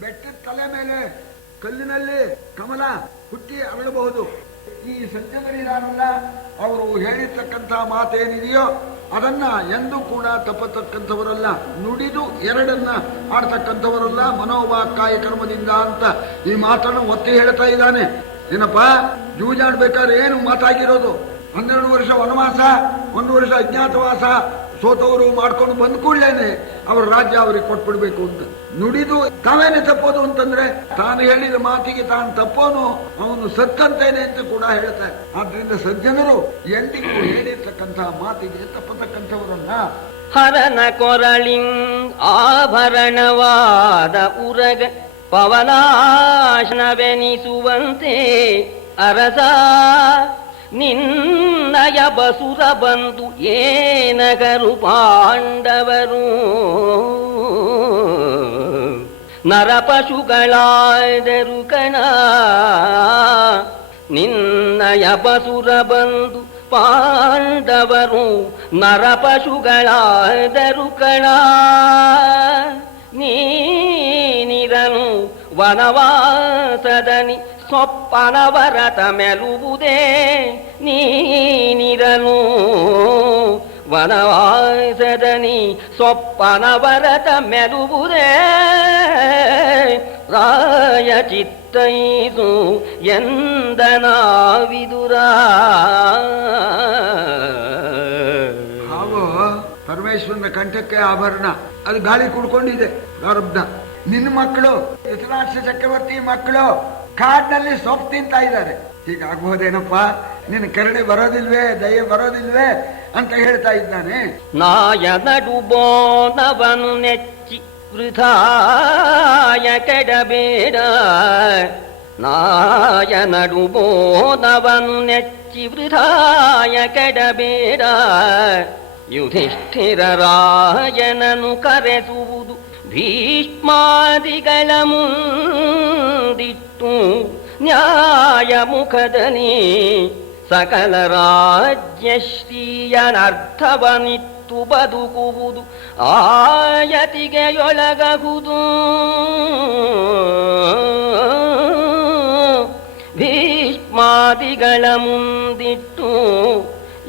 ಬೆಟ್ಟದ ತಲೆ ಮೇಲೆ ಕಲ್ಲಿನಲ್ಲಿ ಕಮಲ ಹುಟ್ಟಿ ಅರಳಬಹುದು. ಈ ಸಜ್ಜನರಿದಾರಲ್ಲ, ಅವರು ಹೇಳಿರ್ತಕ್ಕಂಥ ಮಾತೇನಿದೆಯೋ ಅದನ್ನ ಎಂದೂ ಕೂಡ ತಪ್ಪತಕ್ಕಂಥವರಲ್ಲ, ನುಡಿದು ಎರಡನ್ನ ಆಡ್ತಕ್ಕಂಥವರಲ್ಲ, ಮನೋವಾಕ್ಕಾಯ ಕರ್ಮದಿಂದ ಅಂತ ಈ ಮಾತನ್ನು ಒತ್ತಿ ಹೇಳ್ತಾ ಇದ್ದಾನೆ. ಏನಪ್ಪ, ಜೂಜಾಡ್ಬೇಕಾದ್ರೆ ಏನು ಮಾತಾಗಿರೋದು? 12 ವರ್ಷ ವನವಾಸ, 1 ವರ್ಷ ಅಜ್ಞಾತವಾಸ ಸೋತವರು ಮಾಡ್ಕೊಂಡು ಬಂದ ಕೂಡಲೇನೆ ಅವ್ರ ರಾಜ್ಯ ಅವ್ರಿಗೆ ಕೊಟ್ಬಿಡ್ಬೇಕು ಅಂತ ನುಡಿದು ತಾವೇನೆ ತಪ್ಪೋದು ಅಂತಂದ್ರೆ ತಾನು ಹೇಳಿದ ಮಾತಿಗೆ ತಾನು ತಪ್ಪೋನು ಅವನು ಸತ್ತಂತೇನೆ ಅಂತ ಕೂಡ ಹೇಳ್ತಾರೆ. ಆದ್ರಿಂದ ಸಜ್ಜನರು ಎಂದಿಗೂ ಹೇಳಿರ್ತಕ್ಕಂತಹ ಮಾತಿಗೆ ತಪ್ಪತಕ್ಕಂಥವರನ್ನ ಹರನ ಕೊರಳಿಂಗ್ ಆಭರಣವಾದ ಉರಗ ಪವನಾಶನವೆನಿಸುವಂತೆ ಅರಸ ನಿನ್ನಯ ಬಸುರ ಬಂದು ಏನಗರು ಪಾಂಡವರು ನರಪಶುಗಳಾದರು ಕಣ. ನಿನ್ನಯ ಬಸುರ ಬಂದು ಪಾಂಡವರು ನರಪಶುಗಳಾದರು ಕಣ. ನೀನಿರನು ವನವಾಸದನಿ ಸೊಪ್ಪನವರತ ಮೆಲುವುದೇ. ನೀನಿರನು ವನವಾಸದನಿ ಸೊಪ್ಪನವರತ ಮೆಲುವುದೇ. ರಾಯ ಚಿತ್ತೈದು ಎಂದನಾವಿದುರ. ಹಾವು ಪರಮೇಶ್ವರನ ಕಂಠಕ್ಕೆ ಆಭರಣ, ಅದು ಗಾಳಿ ಕುಡ್ಕೊಂಡಿದೆ ಪ್ರಾರಬ್ಧ. ನಿನ್ನ ಮಕ್ಕಳು ಧೃತರಾಷ್ಟ್ರ ಚಕ್ರವರ್ತಿ ಮಕ್ಕಳು ಕಾಡಿನಲ್ಲಿ ಸೊಪ್ಪು ತಿಂತಾ ಇದ್ದಾರೆ. ಹೀಗಾಗಬಹುದೇನಪ್ಪ? ನಿನ್ನ ಕರುಣೆ ಬರೋದಿಲ್ವೇ, ದಯೆ ಬರೋದಿಲ್ವೇ ಅಂತ ಹೇಳ್ತಾ ಇದ್ದಾನೆ. ನಾಯ ನಡುಬೋನವನು ನೆಚ್ಚಿ ವೃಥಾಯ ಕೆಡಬೇಡ. ನಾಯ ನಡುಬೋನವನು ನೆಚ್ಚಿ ವೃಥಾಯ ಕೆಡಬೇಡ. ಯುಧಿಷ್ಠಿರ ರಾಯನನು ಕರೆಸುವುದು ಭೀಷ್ಮಾದಿಗಳ ಮುಂದಿಟ್ಟು ನ್ಯಾಯ ಮುಖದಲ್ಲಿ ಸಕಲ ರಾಜ್ಯಶ್ರೀಯನರ್ಥವನಿತ್ತು ಬದುಕುವುದು ಆಯತಿಗೆಯೊಳಗಹುದು. ಭೀಷ್ಮಾದಿಗಳ ಮುಂದಿಟ್ಟು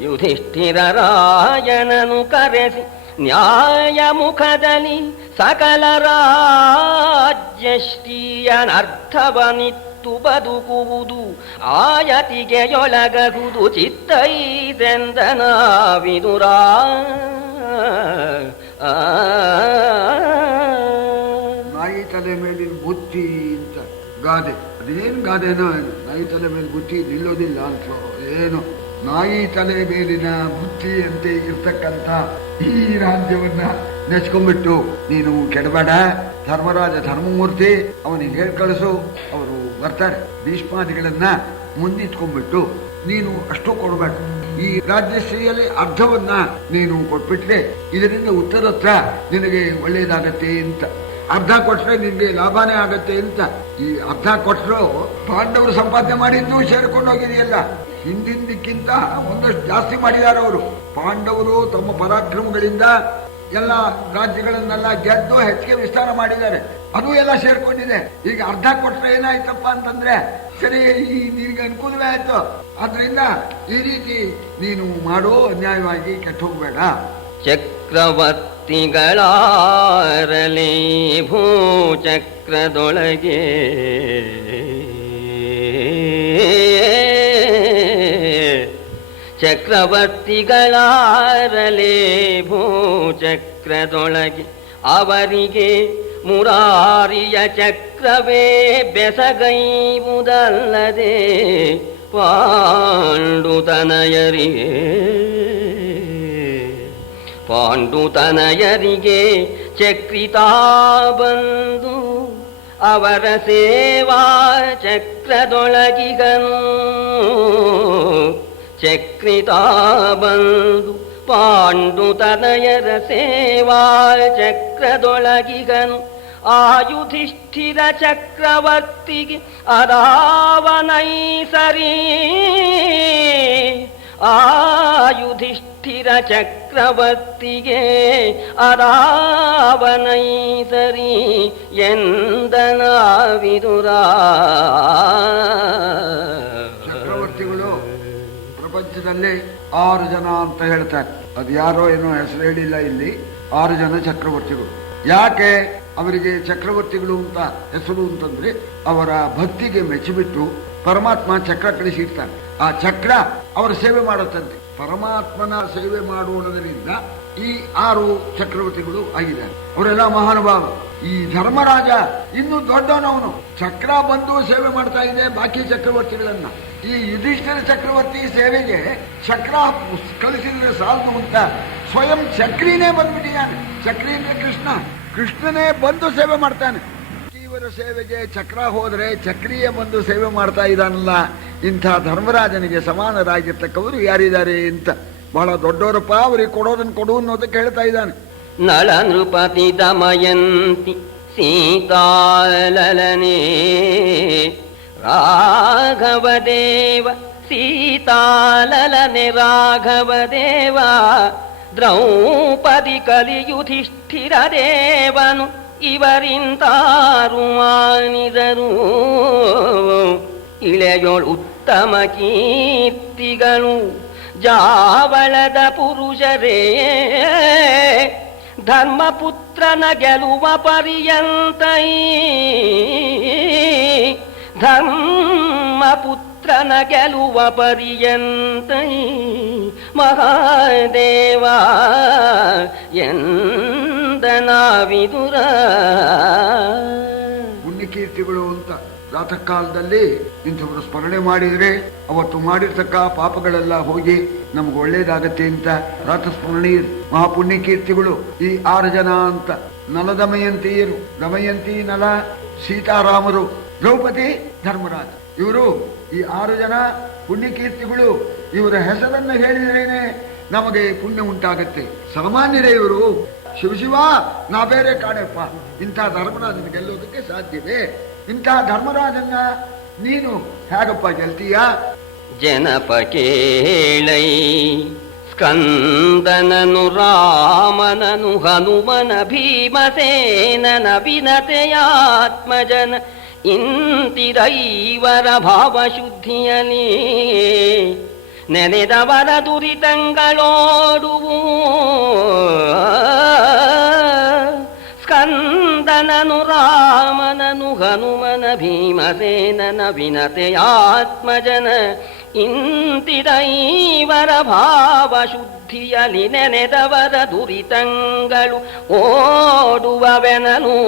ಯುಧಿಷ್ಠಿರ ರಾಯನನು ಕರೆಸಿ ನ್ಯಾಯ ಮುಖದಲ್ಲಿ ಸಕಲ ರಾಜ್ಯಶ್ರೀಯನರ್ಥವನಿತ್ತು ಬದುಕುವುದು ಆಯತಿಗೆಯೊಳಗಹುದು. ಚಿತ್ತೈದೆಂದನ ವಿದುರ. ನಾಯಿ ತಲೆ ಮೇಲಿನ ಬುತ್ತಿ ಅಂತ ಗಾದೆ, ಅದೇನು ಗಾದೆನೋ ಏನು? ನಾಯಿ ತಲೆ ಮೇಲೆ ಬುತ್ತಿ ನಿಲ್ಲೋದಿಲ್ಲ ಅಂತ ಏನು? ನಾಯಿ ತಲೆ ಮೇಲಿನ ಬುತ್ತಿ ಅಂತೆ ಇರ್ತಕ್ಕಂಥ ಈ ರಾಜ್ಯವನ್ನ ನೆಚ್ಕೊಂಡ್ಬಿಟ್ಟು ನೀನು ಕೆಡಬೇಡ. ಧರ್ಮರಾಜ ಧರ್ಮಮೂರ್ತಿ ಅವನಿಗೆ ಹೇಳ್ ಕಳಿಸು, ಅವರು ಬರ್ತಾರೆ. ಭೀಷ್ಮಾದಿಗಳನ್ನ ಮುಂದಿಟ್ಕೊಂಡ್ಬಿಟ್ಟು ನೀನು ಅಷ್ಟು ಕೊಡಬೇಡ. ಈ ರಾಜ್ಯಶ್ರೀಯಲ್ಲಿ ಅರ್ಧವನ್ನ ನೀನು ಕೊಟ್ಬಿಟ್ರೆ ಇದರಿಂದ ಉತ್ತರತ್ರ ನಿನಗೆ ಒಳ್ಳೇದಾಗತ್ತೆ ಅಂತ. ಅರ್ಧ ಕೊಟ್ರೆ ನಿನ್ಗೆ ಲಾಭನೇ ಆಗತ್ತೆ ಅಂತ. ಈ ಅರ್ಧ ಕೊಟ್ಟರು ಪಾಂಡವರು ಸಂಪಾದನೆ ಮಾಡಿದ್ದು ಸೇರ್ಕೊಂಡು ಹೋಗಿದೆಯಲ್ಲ, ಹಿಂದಿಂದಕ್ಕಿಂತ ಒಂದಷ್ಟು ಜಾಸ್ತಿ ಮಾಡಿದ್ದಾರೆ ಅವರು. ಪಾಂಡವರು ತಮ್ಮ ಪರಾಕ್ರಮಗಳಿಂದ ಎಲ್ಲ ರಾಜ್ಯಗಳನ್ನೆಲ್ಲ ಗೆದ್ದು ಹೆಚ್ಚಿಗೆ ವಿಸ್ತಾರ ಮಾಡಿದ್ದಾರೆ. ಅದು ಎಲ್ಲ ಸೇರ್ಕೊಂಡಿದೆ. ಈಗ ಅರ್ಧ ಕೊಟ್ರೆ ಏನಾಯ್ತಪ್ಪ ಅಂತಂದ್ರೆ ಸರಿ, ಈ ನಿನಗೆ ಅನುಕೂಲವೇ ಆಯ್ತು. ಆದ್ರಿಂದ ಈ ರೀತಿ ನೀನು ಮಾಡೋ ಅನ್ಯಾಯವಾಗಿ ಕೆಟ್ಟ ಹೋಗ್ಬೇಡ. ಚಕ್ರವರ್ತಿಗಳಾರಲೇ ಭೂಚಕ್ರದೊಳಗೆ ಚಕ್ರವರ್ತಿಗಳಾರಲೇ ಭೂಚಕ್ರದೊಳಗೆ ಅವರಿಗೆ ಮುರಾರಿಯ ಚಕ್ರವೇ ಬೆಸಗೈವುದಲ್ಲದೆ ಪಾಂಡುತನಯರಿಗೆ ಚಕ್ರಿತಾ ಬಂದು ಅವರ ಸೇವಾ ಚಕ್ರದೊಳಗಿಗನು. ಚಕ್ರಿತಾ ಬಂದು ಪಾಂಡುತನಯರ ಸೇವಾ ಚಕ್ರದೊಳಗಿಗನು. ಆಯುಧಿಷ್ಠಿರ ಚಕ್ರವರ್ತಿಗೆ ಅದಾವನೈ ಸರಿ. ಆಯುಧಿಷ್ಠಿರ ಯುಧಿಷ್ಠಿರ ಚಕ್ರವರ್ತಿಗೆ ಅರಾವನೈಸರಿ ಎಂದನ ವಿದುರ. ಚಕ್ರವರ್ತಿಗಳು ಪ್ರಪಂಚದಲ್ಲಿ 6 ಜನ ಅಂತ ಹೇಳ್ತಾರೆ. ಅದು ಯಾರೋ ಏನೋ ಹೆಸರು ಹೇಳಿಲ್ಲ ಇಲ್ಲಿ. 6 ಜನ ಚಕ್ರವರ್ತಿಗಳು. ಯಾಕೆ ಅವರಿಗೆ ಚಕ್ರವರ್ತಿಗಳು ಅಂತ ಹೆಸರು ಅಂತಂದ್ರೆ ಅವರ ಭಕ್ತಿಗೆ ಮೆಚ್ಚಿಬಿಟ್ಟು ಪರಮಾತ್ಮ ಚಕ್ರ ಕಳಿಸಿರ್ತಾನೆ. ಆ ಚಕ್ರ ಅವರ ಸೇವೆ ಮಾಡುತ್ತಂತೆ. ಪರಮಾತ್ಮನ ಸೇವೆ ಮಾಡುವುದರಿಂದ ಈ 6 ಚಕ್ರವರ್ತಿಗಳು ಆಗಿದ್ದಾರೆ. ಅವರೆಲ್ಲ ಮಹಾನುಭಾವ. ಈ ಧರ್ಮರಾಜ ಇನ್ನೂ ದೊಡ್ಡವನವನು. ಚಕ್ರ ಬಂದು ಸೇವೆ ಮಾಡ್ತಾ ಇದೆ ಬಾಕಿ ಚಕ್ರವರ್ತಿಗಳನ್ನ. ಈ ಯುಧಿಷ್ಠಿರ ಚಕ್ರವರ್ತಿ ಸೇವೆಗೆ ಚಕ್ರ ಕಳಿಸಿದ್ರೆ ಸಾಲದು ಅಂತ ಸ್ವಯಂ ಚಕ್ರಿನೇ ಬಂದ್ಬಿಟ್ಟಿದ್ದಾನೆ. ಚಕ್ರಿ ಅಂದ್ರೆ ಕೃಷ್ಣನೇ ಬಂದು ಸೇವೆ ಮಾಡ್ತಾನೆ. ಇವರ ಸೇವೆಗೆ ಚಕ್ರ ಹೋದ್ರೆ ಚಕ್ರಿಯೇ ಬಂದು ಸೇವೆ ಮಾಡ್ತಾ ಇದ್ದಾನಲ್ಲ. ಇಂಥ ಧರ್ಮರಾಜನಿಗೆ ಸಮಾನರಾಗಿರ್ತಕ್ಕವರು ಯಾರಿದ್ದಾರೆ ಅಂತ ಬಹಳ ದೊಡ್ಡವರಪ್ಪ, ಅವರಿಗೆ ಕೊಡೋದನ್ನು ಕೊಡು ಅನ್ನೋದಕ್ಕೆ ಹೇಳ್ತಾ ಇದ್ದಾನೆ. ನಳ ನೃಪತಿ ದಮಯಂತಿ ಸೀತಾಲಲನೆ ರಾಘವದೇವ ಸೀತಾಲಲನೆ ರಾಘವದೇವ ದ್ರೌಪದಿ ಕಲಿಯುಧಿಷ್ಠಿರ ದೇವನು ಇವರಿಂತಾರು ಮಾನಿದರು. ಇಳೆಯೋಳು ಉತ್ತಮ ಕೀರ್ತಿಗಳು ಜಾವಳದ ಪುರುಷರೇ ಧರ್ಮಪುತ್ರನ ಗೆಲುವ ಪರ್ಯಂತೈ ಧರ್ಮಪುತ್ರನ ಗೆಲುವ ಪರ್ಯಂತೈ ಮಹಾದೇವ ಎಂದನ ವಿದುರ. ಪುಣ್ಯಕೀರ್ತಿಗಳು ಅಂತ ಪ್ರಾತಃ ಕಾಲದಲ್ಲಿ ಇಂಥವರು ಸ್ಮರಣೆ ಮಾಡಿದರೆ ಅವತ್ತು ಮಾಡಿರ್ತಕ್ಕ ಪಾಪಗಳೆಲ್ಲ ಹೋಗಿ ನಮ್ಗೆ ಒಳ್ಳೇದಾಗತ್ತೆ ಅಂತ ಪ್ರಾತಃ ಸ್ಮರಣೆ. ಮಹಾಪುಣ್ಯಕೀರ್ತಿಗಳು ಈ 6 ಜನ ಅಂತ. ನಲ ದಮಯಂತಿಯರು, ದಮಯಂತಿ ನಲ ಸೀತಾರಾಮರು, ದ್ರೌಪದಿ ಧರ್ಮರಾಜ. ಇವರು ಈ 6 ಜನ ಪುಣ್ಯಕೀರ್ತಿಗಳು. ಇವರ ಹೆಸರನ್ನು ಹೇಳಿದ್ರೇನೆ ನಮಗೆ ಪುಣ್ಯ ಉಂಟಾಗತ್ತೆ. ಸಾಮಾನ್ಯರೇ ಇವರು. ಶಿವ ನಾ ಬೇರೆ ಕಾಣೆಪ್ಪ, ಇಂಥ ಧರ್ಮರಾಜನ ಗೆಲ್ಲೋದಕ್ಕೆ ಸಾಧ್ಯವೇ? ಇಂಥ ಧರ್ಮರಾಜನ್ನ ನೀನು ಹೇಗಪ್ಪ ಗೆಲ್ತೀಯ? ಜನಪ ಕೇಳೈ ಸ್ಕಂದನನು ರಾಮನನು ಹನುಮನ ಭೀಮಸೇನನ ವಿನತೆಯಾತ್ಮಜನ ಇಂತಿರೈವರ ಭಾವಶುದ್ಧಿಯಲಿ ನೆನೆದವರ ದುರಿತಂಗಳೋಡುವು. ಸ್ಕಂದನನು ರಾಮನನು ಹನುಮನ ಭೀಮಸೇನನ ವಿನತೆಯಾತ್ಮಜನ ಇಂತಿರೈವರ ಭಾವಶುದ್ಧಿಯಲಿ ನೆನೆದವರ ದುರಿತಂಗಳು ಓಡುವವೆನನು.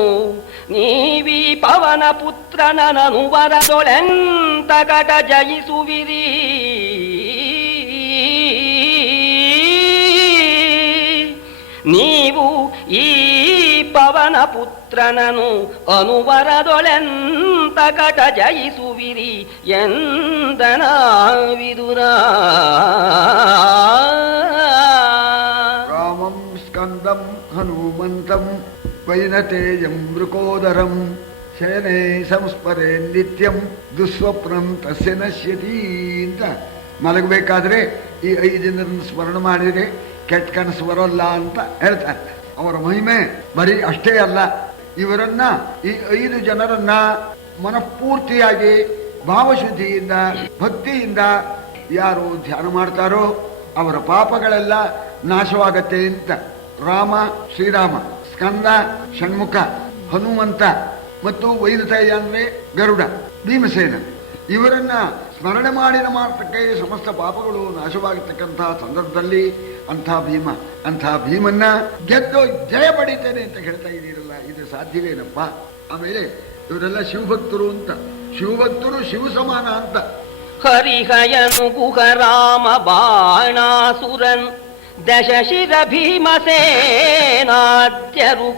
ನೀವೀ ಪವನ ಪುತ್ರನನು ವರದೊಳೆಂತ ಕಟ ಜಯಿಸುವಿರಿ. ನೀವು ಈ ಪವನ ಪುತ್ರನನು ಅನುವರದೊಳೆಂತ ಕಟ ಜಯಿಸುವಿರಿ ಎಂದನ ವಿದುರ. ರಾಮಂ ಸ್ಕಂದಂ ಹನುಮಂತಂ ವೈನತೇಯಂ ಮೃಕೋದರಂ ಶಯನೇ ಸಂಸ್ಮರೇ ನಿತ್ಯಂ ದುಸ್ವಪ್ನಂ ತಸ್ಯ ನಶ್ಯತಿ ಅಂತ. ಮಲಗಬೇಕಾದ್ರೆ ಈ 5 ಜನರನ್ನು ಸ್ಮರಣೆ ಮಾಡಿದರೆ ಕೆಟ್ಟ ಕನಸು ಬರೋಲ್ಲ ಅಂತ ಹೇಳ್ತಾರೆ. ಅವರ ಮಹಿಮೆ ಬರೀ ಅಷ್ಟೇ ಅಲ್ಲ, ಇವರನ್ನ ಈ 5 ಜನರನ್ನ ಮನಃಪೂರ್ತಿಯಾಗಿ ಭಾವಶುದ್ಧಿಯಿಂದ ಭಕ್ತಿಯಿಂದ ಯಾರು ಧ್ಯಾನ ಮಾಡ್ತಾರೋ ಅವರ ಪಾಪಗಳೆಲ್ಲ ನಾಶವಾಗತ್ತೆ ಅಂತ. ರಾಮ ಶ್ರೀರಾಮ, ಸ್ಕಂದ ಷಣ್ಮುಖ, ಹನುಮಂತ ಮತ್ತು ವೈನತೇಯ ಅಂದ್ರೆ ಗರುಡ, ಭೀಮಸೇನ, ಇವರನ್ನ ಸ್ಮರಣೆ ಮಾಡಿದ ಮಾತ್ರಕ್ಕೆ ಸಮಸ್ತ ಪಾಪಗಳು ನಾಶವಾಗಿರ್ತಕ್ಕಂತಹ ಸಂದರ್ಭದಲ್ಲಿ ಅಂಥ ಭೀಮನ್ನ ಗೆದ್ದು ಜಯ ಪಡಿತೇನೆ ಅಂತ ಹೇಳ್ತಾ ಇದ್ದೀರಲ್ಲ, ಇದು ಸಾಧ್ಯವೇನಪ್ಪ? ಆಮೇಲೆ ಇವರೆಲ್ಲ ಶಿವಭಕ್ತರು ಅಂತ. ಶಿವಭಕ್ತರು ಶಿವ ಸಮಾನ ಅಂತ. ಹರಿಹಯನು ಗುಹ ರಾಮ ಬಾಣಾಸುರನ್ ದಶಶಿರ ಭೀಮಸೇನಾದ್ಯರು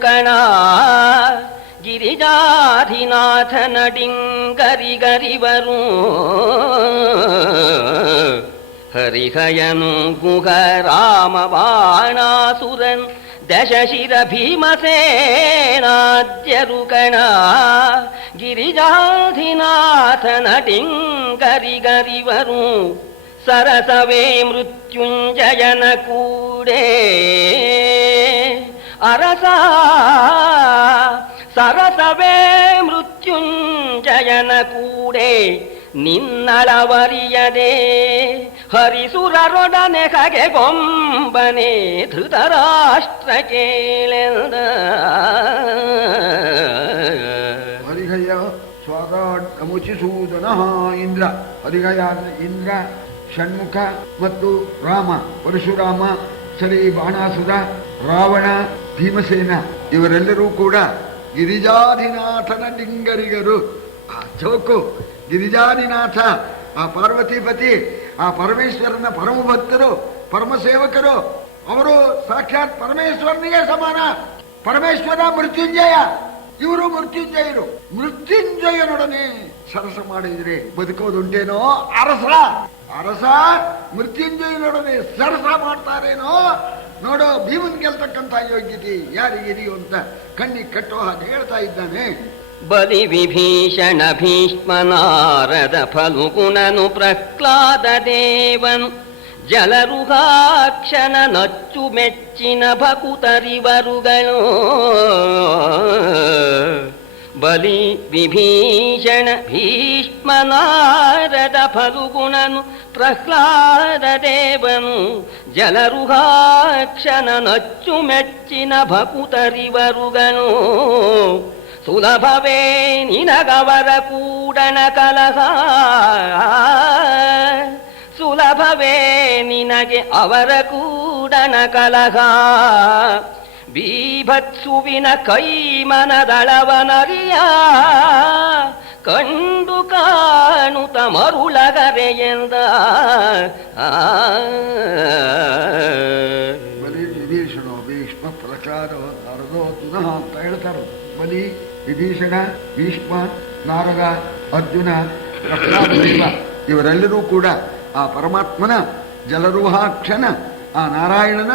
ಕಣ ಗಿರಿಜಾಧಿನಾಥನ ಡಿಂಗರಿಗರಿವರು. ಹರಿಹಯನು ಗುಹ ರಾಮ ಬಾಣಾಸುರನ್ ದಶಶಿರ ಭೀಮಸೇನಾದ್ಯರು ಕಣ ಗಿರಿಜಾಧಿನಾಥನ ಡಿಂಗರಿಗರಿವರು. ಸರಸವೇ ಮೃತ್ಯುಂಜಯನ ಕೂಡೇ ಅರಸ ಸರಸವೇ ಮೃತ್ಯುಂಜಯನ ಕೂಡೆ ನಿನ್ನಳವರಿಯದೆ ಹರಿಸುರರೊಡನೆ ಹಗೆ ಗೊಂಬನೆ ಧೃತರಾಷ್ಟ್ರ ಕೇಳೆಂದ ಹರಿಗಯ್ಯ ಸ್ವಾದ ಮುಚಿಸುವುದನ ಇಂದ್ರ. ಹರಿಗಯ ಅಂದ್ರೆ ಇಂದ್ರ, ಷಣ್ಮುಖ ಮತ್ತು ರಾಮ, ಪರಶುರಾಮ, ಸರಿ ಬಾಣಾಸುರ, ರಾವಣ, ಭೀಮಸೇನ ಇವರೆಲ್ಲರೂ ಕೂಡ ಗಿರಿಜಾಧಿನಾಥನ ಡಿಂಗರಿಗರು. ಆ ಚೌಕು ಗಿರಿಜಾಧಿನಾಥ, ಆ ಪಾರ್ವತಿಪತಿ, ಆ ಪರಮೇಶ್ವರನ ಪರಮ ಭಕ್ತರು, ಪರಮ ಸೇವಕರು. ಅವರು ಸಾಕ್ಷಾತ್ ಪರಮೇಶ್ವರನಿಗೆ ಸಮಾನ. ಪರಮೇಶ್ವರ ಮೃತ್ಯುಂಜಯ, ಇವರು ಮೃತ್ಯುಂಜಯರು. ಮೃತ್ಯುಂಜಯನೊಡನೆ ಸರಸ ಮಾಡಿದ್ರೆ ಬದುಕೋದುಂಟೇನೋ ಅರಸ. ಅರಸ ಮೃತ್ಯುಂಜಯನೊಡನೆ ಸರಸ ಮಾಡ್ತಾರೇನೋ. ನೋಡೋ, ಭೀಮನ್ ಗೆಲ್ತಕ್ಕಂಥ ಯೋಗ್ಯತೆ ಯಾರಿಗಿದೆಯೋ ಅಂತ ಕಣ್ಣಿಗೆ ಕಟ್ಟೋ ಹಾಗೆ ಹೇಳ್ತಾ ಇದ್ದಾನೆ. ಬಲಿ ವಿಭೀಷಣ ಭೀಷ್ಮ ನಾರದ ಫಲುಗುಣನು ಪ್ರಹ್ಲಾದ ದೇವನು ಜಲರುಹಾಕ್ಷನ ನಚ್ಚು ಮೆಚ್ಚಿನ ಭಕುತರಿವರುಗಳು. ಬಲಿ ವಿಭೀಷಣ ಭೀಷ್ಮ ನಾರದ ಫಲುಗುಣನು ಪ್ರಹ್ಲಾದ ದೇವನು ಜಲರುಹಾಕ್ಷನ ನಚ್ಚು ಮೆಚ್ಚಿನ ಭಕುತರಿವರುಗಳು. ಸುಲಭವೇ ನಿನಗವರ ಕೂಡನ ಕಲಹ, ಸುಲಭವೇ ನಿನಗೆ ಅವರ ಕೂಡನ ಕಲಹ. ಬೀಭತ್ಸುವಿನ ಕೈಮನದಳವನರಿಯ ಕಂಡು ಕಾಣುತ್ತ ಮರುಳಗರೆಯೆಂದ. ಬಲಿ ವಿಭೀಷಣ ಭೀಷ್ಮ ಪ್ರಚಾರ ನಾರದೋ ಪುನಃ ಅಂತ ಹೇಳ್ತಾರೆ. ಬಲಿ ವಿಭೀಷಣ ಭೀಷ್ಮ ನಾರದ ಅರ್ಜುನ ಪ್ರಹ್ಲಾದ ದೇವ ಇವರೆಲ್ಲರೂ ಕೂಡ ಆ ಪರಮಾತ್ಮನ ಜಲರುಹಾಕ್ಷನ ಆ ನಾರಾಯಣನ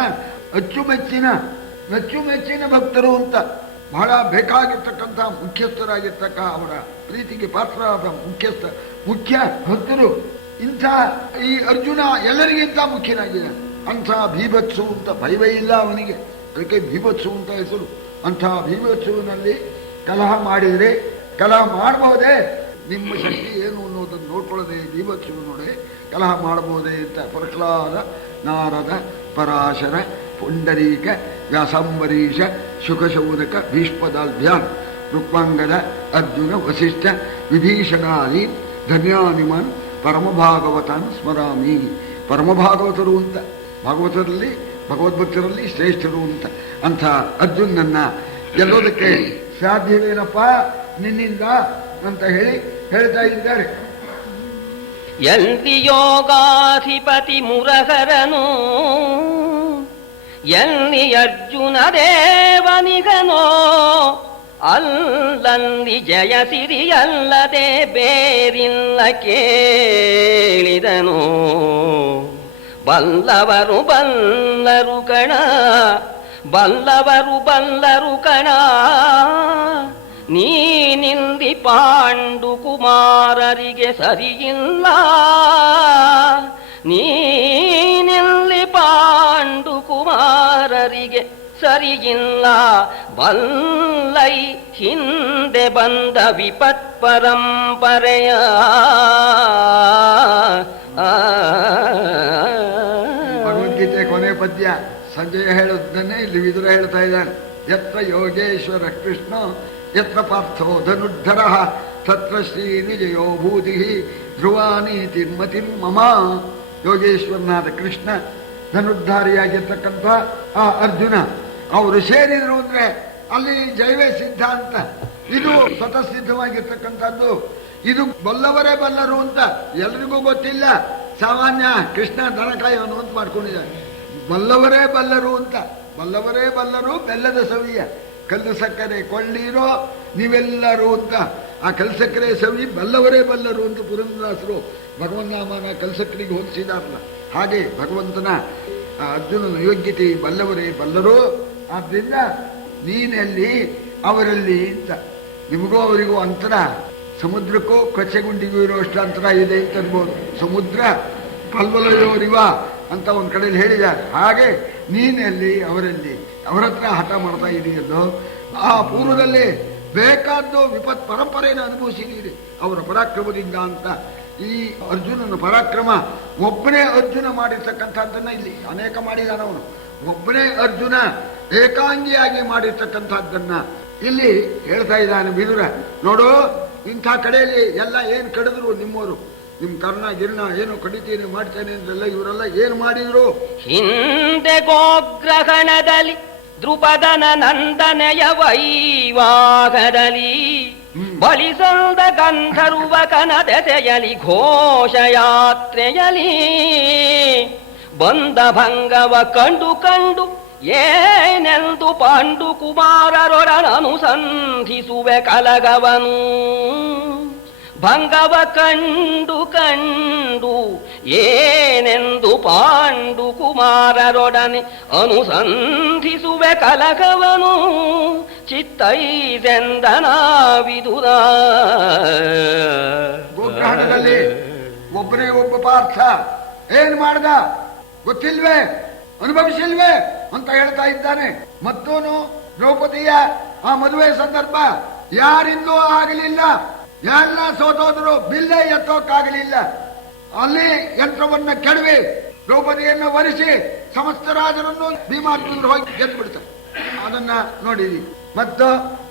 ಅಚ್ಚುಮೆಚ್ಚಿನ ಭಕ್ತರು ಅಂತ. ಬಹಳ ಬೇಕಾಗಿರ್ತಕ್ಕಂಥ ಮುಖ್ಯಸ್ಥರಾಗಿರ್ತಕ್ಕ ಅವರ ಪ್ರೀತಿಗೆ ಪಾತ್ರರಾದ ಮುಖ್ಯ ಭಕ್ತರು. ಇಂಥ ಈ ಅರ್ಜುನ ಎಲ್ಲರಿಗಿಂತ ಮುಖ್ಯನಾಗಿದೆ. ಅಂಥ ಭೀಭತ್ಸು ಅಂತ ಭಯವೇ ಇಲ್ಲ ಅವನಿಗೆ, ಅದಕ್ಕೆ ಭೀಭತ್ಸು ಅಂತ ಹೆಸರು. ಅಂಥ ಭೀಭತ್ಸುವಿನಲ್ಲಿ ಕಲಹ ಮಾಡಿದರೆ ಕಲಹ ಮಾಡಬಹುದೇ, ನಿಮ್ಮ ಶಕ್ತಿ ಏನು ಅನ್ನೋದನ್ನು ನೋಡ್ಕೊಳ್ಳದೆ ಭೀಭತ್ಸುವಿನೊಡೆ ಕಲಹ ಮಾಡಬಹುದೇ ಅಂತ ಪ್ರಹ್ಲಾದ ನಾರದ ಪರಾಶರ ಪುಂಡರೀಕ ವ್ಯಾಸಂಬರೀಷ ಶುಕಶೌನಕ ಭೀಷ್ಮದಾಲ್ಭ್ಯಾನ್ ರುಕ್ಮಾಂಗದ ಅರ್ಜುನ ವಸಿಷ್ಠ ವಿಭೀಷಣಾದಿ ಧನ್ಯಾನಿಮನ್ ಪರಮಭಾಗವತಾನ್ ಸ್ಮರಾಮಿ. ಪರಮಭಾಗವತರು ಅಂತ, ಭಾಗವತರಲ್ಲಿ ಭಗವದ್ಭಕ್ತರಲ್ಲಿ ಶ್ರೇಷ್ಠರು ಅಂತ. ಅಂಥ ಅರ್ಜುನನ್ನ ಗೆಲ್ಲೋದಕ್ಕೆ ಸಾಧ್ಯವೇನಪ್ಪ ನಿನ್ನಿಂದ ಅಂತ ಹೇಳ್ತಾ ಇದ್ದಾರೆ. ಎಲ್ಲಿ ಯೋಗಾಧಿಪತಿ ಮುರಹರನು ಎಲ್ಲಿ ಅರ್ಜುನ ದೇವನಿಗನೋ ಅಲ್ಲಲ್ಲಿ ಜಯಸಿರಿಯಲ್ಲದೆ ಬೇರಿಲ್ಲ ಕೇಳಿದನು. ಬಲ್ಲವರು ಬಲ್ಲರು ಕಣ, ಬಲ್ಲವರು ಬಲ್ಲರು ಕಣ, ನೀನಿಂದಿ ಪಾಂಡು ಕುಮಾರರಿಗೆ ಸರಿಯಿಲ್ಲ, ನೀನಿಲ್ಲಿ ಪಾಂಡು ಕುಮಾರರಿಗೆ ಸರಿಯಿಲ್ಲ. ಬಲ್ಲೈ ಹಿಂದೆ ಬಂದ ವಿಪತ್ ಪರಂಪರೆಯ. ಭಗವದ್ಗೀತೆ ಕೊನೆ ಪದ್ಯ ಸಂಜಯ ಹೇಳುವುದನ್ನೇ ಇಲ್ಲಿ ವಿದುರ ಹೇಳ್ತಾ ಇದ್ದಾನೆ. ಯತ್ರ ಯೋಗೇಶ್ವರ ಕೃಷ್ಣ ಯತ್ರ ಪಾರ್ಥೋ ಧನುರ್ಧರ ತತ್ರ ಶ್ರೀನಿಜಯೋ ಭೂತಿ ಧ್ರುವಾನೀತಿರ್ಮತಿರ್ಮಮ. ಯೋಗೇಶ್ವರನಾದ ಕೃಷ್ಣ, ಧನುರ್ಧಾರಿಯಾಗಿರ್ತಕ್ಕಂಥ ಆ ಅರ್ಜುನ, ಅವರು ಸೇರಿದ್ರು ಅಂದ್ರೆ ಅಲ್ಲಿ ಜಯವೇ ಸಿದ್ಧ ಅಂತ. ಇದು ಸ್ವತಃ ಸಿದ್ಧವಾಗಿರ್ತಕ್ಕಂಥದ್ದು. ಇದು ಬಲ್ಲವರೇ ಬಲ್ಲರು ಅಂತ ಎಲ್ರಿಗೂ ಗೊತ್ತಿಲ್ಲ. ಸಾಮಾನ್ಯ ಕೃಷ್ಣ ದನಕಾಯವನು ಅಂತ ಮಾಡ್ಕೊಂಡಿದ್ದಾರೆ. ಬಲ್ಲವರೇ ಬಲ್ಲರು ಅಂತ, ಬಲ್ಲವರೇ ಬಲ್ಲರು ಬೆಲ್ಲದ ಸವಿಯ ಕಲ್ಲು ಸಕ್ಕರೆ ಕೊಳ್ಳಿರೋ ನೀವೆಲ್ಲರೂ ಅಂತ. ಆ ಕಲ್ಸಕ್ಕರೆ ಸವಿ ಬಲ್ಲವರೇ ಬಲ್ಲರು ಅಂತ ಪುರಂದರದಾಸರು ಭಗವನ್ನಾಮನ ಕಲ್ಸಕ್ಕರಿಗೆ ಹೋಲಿಸಿದಾರಲ್ಲ, ಹಾಗೆ ಭಗವಂತನ ಆ ಅರ್ಜುನನ ಯೋಗ್ಯತೆ ಬಲ್ಲವರೇ ಬಲ್ಲರು. ಆದ್ರಿಂದ ನೀನೆಲ್ಲಿ ಅವರಲ್ಲಿ ಅಂತ. ನಿಮಗೂ ಅವರಿಗೂ ಅಂತರ ಸಮುದ್ರಕ್ಕೂ ಕೊಚ್ಚೆಗುಂಡಿಗೂ ಇರುವಷ್ಟು ಅಂತರ ಇದೆ ಅಂತ ಅನ್ಬೋದು. ಸಮುದ್ರ ಪಲ್ವಲಯೋರಿವ ಅಂತ ಒಂದು ಕಡೆಯಲ್ಲಿ ಹೇಳಿದ್ದಾರೆ. ಹಾಗೆ ನೀನೆಲ್ಲಿ ಅವರಲ್ಲಿ ಅವರ ಹತ್ರ ಹಠ ಮಾಡ್ತಾ ಇದೆಯಲ್ಲೋ. ಆ ಪೂರ್ವದಲ್ಲಿ ಬೇಕಾದ್ದು ವಿಪತ್ ಪರಂಪರೆಯನ್ನು ಅನುಭವಿಸಿದ್ದೀರಿ ಅವರ ಪರಾಕ್ರಮದಿಂದ ಅಂತ. ಈ ಅರ್ಜುನನ ಪರಾಕ್ರಮ ಒಬ್ಬನೇ ಅರ್ಜುನ ಮಾಡಿರ್ತಕ್ಕಂಥದ್ದನ್ನ ಇಲ್ಲಿ ಅನೇಕ ಮಾಡಿದಾನವನು. ಒಬ್ಬನೇ ಅರ್ಜುನ ಏಕಾಂಗಿಯಾಗಿ ಮಾಡಿರ್ತಕ್ಕಂಥದ್ದನ್ನ ಇಲ್ಲಿ ಹೇಳ್ತಾ ಇದ್ದಾನೆ ವಿದುರ. ನೋಡು, ಇಂಥ ಕಡೆಯಲ್ಲಿ ಎಲ್ಲ ಏನು ಕಡಿದ್ರು ನಿಮ್ಮವರು, ನಿಮ್ ಕರ್ಣ ಗಿರ್ಣ ಏನು ಕಡಿತೇನೆ ಮಾಡ್ತೇನೆ ಅಂದ್ರೆಲ್ಲ ಇವರೆಲ್ಲ ಏನು ಮಾಡಿದ್ರು. ಹಿಂದೆ ಗೋಗ್ರಹಣದಲ್ಲಿ ದ್ರುಪದನ ನಂದನೆಯ ವೈವಾಹದಲ್ಲಿ ಬಳಿಸಂದ ಗಂಧರ್ವ ಕನದೆಸೆಯಲಿ ಘೋಷಯಾತ್ರೆಯಲಿ ಬಂದ ಭಂಗವ ಕಂಡು ಕಂಡು ಏನೆಂದು ಪಾಂಡು ಕುಮಾರರೊಡನನುಸಂಧಿಸುವೆ ಕಲಗವನು. ಭಂಗವ ಕಂಡು ಕಂಡು ಏನೆಂದು ಪಾಂಡು ಕುಮಾರರೊಡನೆ ಅನುಸಂಧಿಸುವೆ ಕಲಗವನು. ಚಿತ್ತೈದೆಂದನ ವಿದುರ. ಗೋಗ್ರಹಣದಲ್ಲಿ ಒಬ್ಬನೇ ಒಬ್ಬ ಪಾರ್ಥ ಏನ್ ಮಾಡ್ದ ಗೊತ್ತಿಲ್ವೇ, ಅನುಭವಿಸಿಲ್ವೇ ಅಂತ ಹೇಳ್ತಾ ಇದ್ದಾನೆ. ಮತ್ತೋನು ದ್ರೌಪದಿಯ ಆ ಮದುವೆ ಸಂದರ್ಭ ಯಾರಿಂದೂ ಆಗಲಿಲ್ಲ, ಎಲ್ಲ ಸೋತೋದ್ರು, ಬಿಲ್ಲೆ ಎತ್ತೋಕ್ಕಾಗಲಿಲ್ಲ. ಅಲ್ಲಿ ಯಂತ್ರವನ್ನ ಕೆಡವಿ ದ್ರೌಪದಿಯನ್ನು ವರಿಸಿ ಸಮಸ್ತ ರಾಜರನ್ನು ಭೀಮಾರ್ಜುನರು ಹೋಗಿ ಗೆದ್ದು ಬಿಡ್ತಾರೆ. ಅದನ್ನ ನೋಡಿದ್ವಿ. ಮತ್ತು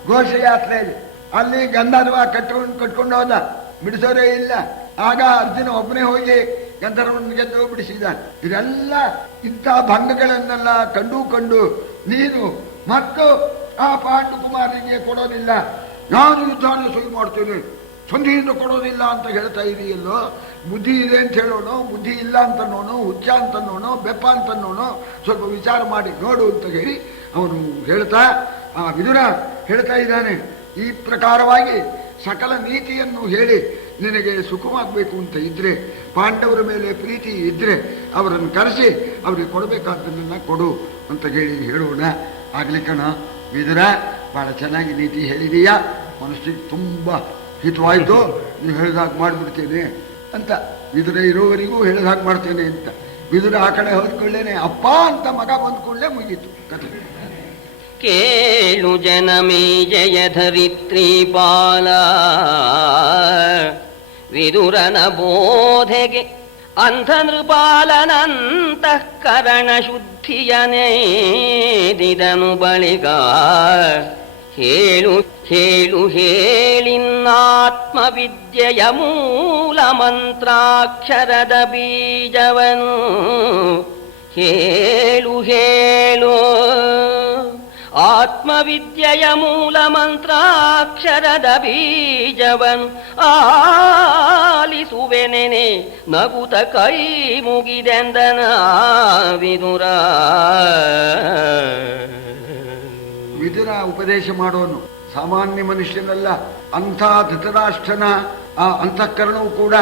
ಘೋಷಯಾತ್ರೆಯಲ್ಲಿ ಅಲ್ಲಿ ಗಂಧರ್ವ ಕಟ್ಕೊಂಡು ಹೋದ, ಬಿಡಿಸೋರೇ ಇಲ್ಲ. ಆಗ ಅರ್ಜುನ ಒಬ್ಬನೇ ಹೋಗಿ ಗಂಧರ್ವನ ಗೆದ್ದು ಬಿಡಿಸಿದ್ದಾನೆ. ಇದೆಲ್ಲ ಇಂಥ ಭಂಗಗಳನ್ನೆಲ್ಲ ಕಂಡು ನೀನು ಮತ್ತು ಆ ಪಾಂಡು ಕುಮಾರನಿಗೆ ಕೊಡೋದಿಲ್ಲ, ನಾನು ಯುದ್ಧನ ಸುಳ್ಳು ಮಾಡ್ತೇನೆ, ಸಂಧಿಯಿಂದ ಕೊಡೋದಿಲ್ಲ ಅಂತ ಹೇಳ್ತಾ ಇದೆಯಲ್ಲೋ. ಬುದ್ಧಿ ಇದೆ ಅಂತ ಹೇಳೋಣ, ಬುದ್ಧಿ ಇಲ್ಲ ಅಂತ ನೋನು, ಹುಚ್ಚ ಅಂತ ನೋನು, ಬೆಪ್ಪ ಅಂತ ನೋನು, ಸ್ವಲ್ಪ ವಿಚಾರ ಮಾಡಿ ನೋಡು ಅಂತ ಹೇಳಿ ಅವನು ಹೇಳ್ತಾ ಆ ವಿದುರ ಹೇಳ್ತಾ ಇದ್ದಾನೆ. ಈ ಪ್ರಕಾರವಾಗಿ ಸಕಲ ನೀತಿಯನ್ನು ಹೇಳಿ ನಿನಗೆ ಸುಖವಾಗಬೇಕು ಅಂತ ಇದ್ರೆ, ಪಾಂಡವರ ಮೇಲೆ ಪ್ರೀತಿ ಇದ್ರೆ ಅವರನ್ನು ಕರೆಸಿ ಅವರಿಗೆ ಕೊಡಬೇಕಾದ್ದನ್ನ ಕೊಡು ಅಂತ ಹೇಳೋಣ. ಆಗ್ಲಿಕ್ಕಣ ವಿದುರ, ಬಹಳ ಚೆನ್ನಾಗಿ ನೀತಿ ಹೇಳಿದೀಯಾ, ಮನಸ್ಸಿಗೆ ತುಂಬ ಹಿತವಾಯಿತು, ನೀವು ಹೇಳಿದಾಗ ಮಾಡಿಬಿಡ್ತೇನೆ ಅಂತ. ವಿದುರ ಇರೋವರೆಗೂ ಹೇಳಿದಾಗ ಮಾಡ್ತೇನೆ ಅಂತ. ವಿದುರ ಆ ಕಡೆ ಹೋದ್ಕೊಳ್ಳೇನೆ ಅಪ್ಪ ಅಂತ ಮಗ ಬಂದ್ಕೊಳ್ಳೆ ಮುಗೀತು ಕಥೆ. ಕೇಳು ಜನಮೇ ಜಯ ಧರಿತ್ರಿ ಪಾಲ, ವಿದುರನ ಬೋಧೆಗೆ ಅಂಧ ನೃಪಾಲನಂತಃಕರಣ ಶುದ್ಧಿಯನೇದಿದನು ಬಳಿಗ. ಹೇಳು ಹೇಳು ಹೇಳಿನ್ನಾತ್ಮವಿದ್ಯೆಯ ಮೂಲ ಮಂತ್ರಾಕ್ಷರದ ಬೀಜವನು. ಹೇಳು ಹೇಳು ಆತ್ಮವಿದ್ಯೆಯ ಮೂಲ ಮಂತ್ರಾಕ್ಷರದ ಬೀಜವನು. ಆಲಿಸುವೆನೆನೆ ನಗುತ ಕೈ ಮುಗಿದೆಂದನ ವಿದುರ. ವಿದುರ ಉಪದೇಶ ಮಾಡೋನು ಸಾಮಾನ್ಯ ಮನುಷ್ಯನಲ್ಲ. ಅಂಥ ಧೃತರಾಷ್ಟ್ರನ ಆ ಅಂತಃಕರಣವು ಕೂಡ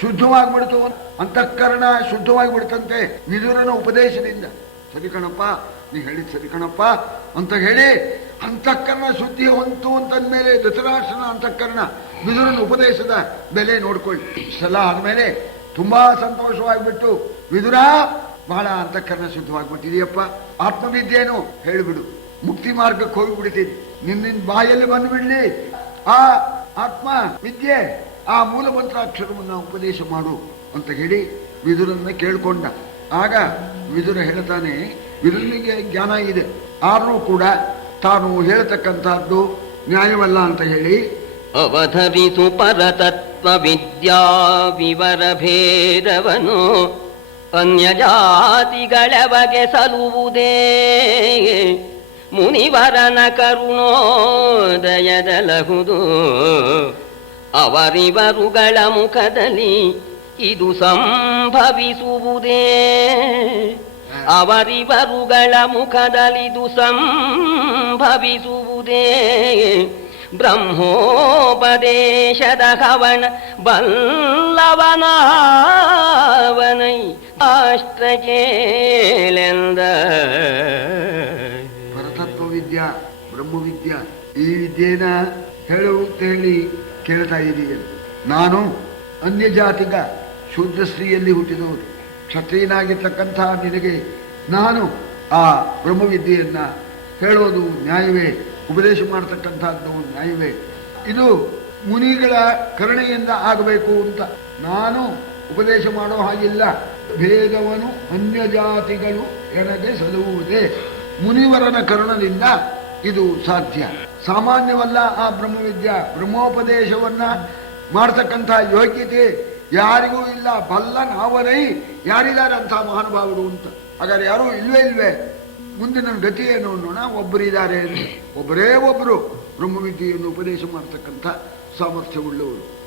ಶುದ್ಧವಾಗಿಬಿಡ್ತು. ಅಂತಃಕರಣ ಶುದ್ಧವಾಗಿಬಿಡ್ತಂತೆ ವಿದುರನ ಉಪದೇಶದಿಂದ. ಸರಿ ಕಣಪ್ಪ, ನೀ ಹೇಳಿದ್ ಸರಿ ಕಣಪ್ಪ ಅಂತ ಹೇಳಿ ಅಂತಃಕರಣ ಶುದ್ಧಿ ಹೊಂತು ಅಂತಂದ್ಮೇಲೆ ಧೃತರಾಷ್ಟ್ರನ ಅಂತಃಕರಣ ವಿದುರನ ಉಪದೇಶದ ಬೆಲೆ ನೋಡ್ಕೊಳ್ಳಿ. ಇಷ್ಟೆಲ್ಲ ಆದ್ಮೇಲೆ ತುಂಬಾ ಸಂತೋಷವಾಗಿಬಿಟ್ಟು, ವಿದುರ ಬಹಳ ಅಂತಃಕರಣ ಶುದ್ಧವಾಗಿಬಿಟ್ಟಿದೆಯಪ್ಪ, ಆತ್ಮವಿದ್ಯೆನು ಹೇಳಿಬಿಡು, ಮುಕ್ತಿ ಮಾರ್ಗಕ್ಕೆ ಹೋಗಿಬಿಡ್ತೀನಿ, ನಿನ್ನ ಬಾಯಲ್ಲಿ ಬಂದುಬಿಡ್ಲಿ ಆ ಆತ್ಮ ವಿದ್ಯೆ, ಆ ಮೂಲ ಮಂತ್ರಾಕ್ಷರವನ್ನು ಉಪದೇಶ ಮಾಡು ಅಂತ ಹೇಳಿ ವಿದುರನ್ನ ಕೇಳ್ಕೊಂಡ. ಆಗ ವಿದುರ ಹೇಳ್ತಾನೆ, ವಿದುರನಿಗೆ ಜ್ಞಾನ ಇದೆ, ಆದರೂ ಕೂಡ ತಾನು ಹೇಳ್ತಕ್ಕಂಥದ್ದು ನ್ಯಾಯವಲ್ಲ ಅಂತ ಹೇಳಿ ಅವಧರಿಸು ಪರತತ್ವ ವಿದ್ಯಾ ವಿವರ ಭೇದವನು ಅನ್ಯ ಜಾತಿಗಳ ಬಗೆ ಸಲುವುದೇ. ಮುನಿವರನ ಕರುಣೋದಯದಲಹುದು ಅವರಿವರುಗಳ ಮುಖದಲ್ಲಿ ಇದು ಸಂಭವಿಸುವುದೇ. ಅವರಿವರುಗಳ ಮುಖದಲ್ಲಿದು ಸಂಭವಿಸುವುದೇ. ಬ್ರಹ್ಮೋಪದೇಶದ ಹವನ ಬಲ್ಲವನಾವನೈ ಅಷ್ಟಕೇಲೆಂದ. ಪರತತ್ವ ವಿದ್ಯಾ, ಬ್ರಹ್ಮವಿದ್ಯಾ, ಈ ವಿದ್ಯೆನ ಹೇಳಿ ಕೇಳ್ತಾ ಇದೀಯ. ನಾನು ಅನ್ಯ ಜಾತಿಗ ಶೂದ್ರ ಸ್ತ್ರೀಯಲ್ಲಿ ಹುಟ್ಟಿದವರು, ಕ್ಷತ್ರಿಯನಾಗಿರ್ತಕ್ಕಂತಹ ನಿನಗೆ ನಾನು ಆ ಬ್ರಹ್ಮವಿದ್ಯೆಯನ್ನ ಹೇಳೋದು ನ್ಯಾಯವೇ, ಉಪದೇಶ ಮಾಡತಕ್ಕಂಥದ್ದು ನ್ಯಾಯವೇ? ಇದು ಮುನಿಗಳ ಕರುಣೆಯಿಂದ ಆಗಬೇಕು ಅಂತ ನಾನು ಉಪದೇಶ ಮಾಡೋ ಹಾಗಿಲ್ಲ. ಭೇದವನು ಅನ್ಯ ಜಾತಿಗಳು ಎನಗೆ ಸಲುವುದೇ. ಮುನಿವರನ ಕರುಣದಿಂದ ಇದು ಸಾಧ್ಯ. ಸಾಮಾನ್ಯವಲ್ಲ ಆ ಬ್ರಹ್ಮವಿದ್ಯಾ. ಬ್ರಹ್ಮೋಪದೇಶವನ್ನ ಮಾಡತಕ್ಕಂಥ ಯೋಗ್ಯತೆ ಯಾರಿಗೂ ಇಲ್ಲ. ಬಲ್ಲ ನಾವರೈ ಯಾರಿದ್ದಾರೆ ಅಂತ ಮಹಾನುಭಾವರು ಅಂತ. ಹಾಗಾದ್ರೆ ಯಾರೂ ಇಲ್ವೇ. ಮುಂದಿನ ಗತಿ ಏನು ಅನ್ನೋಣ. ಒಬ್ಬರಿದ್ದಾರೆ, ಒಬ್ಬರೇ ಒಬ್ಬರು ಬ್ರಹ್ಮವಿದ್ಯೆಯನ್ನು ಉಪದೇಶ ಮಾಡತಕ್ಕಂಥ ಸಾಮರ್ಥ್ಯವುಳ್ಳವರು.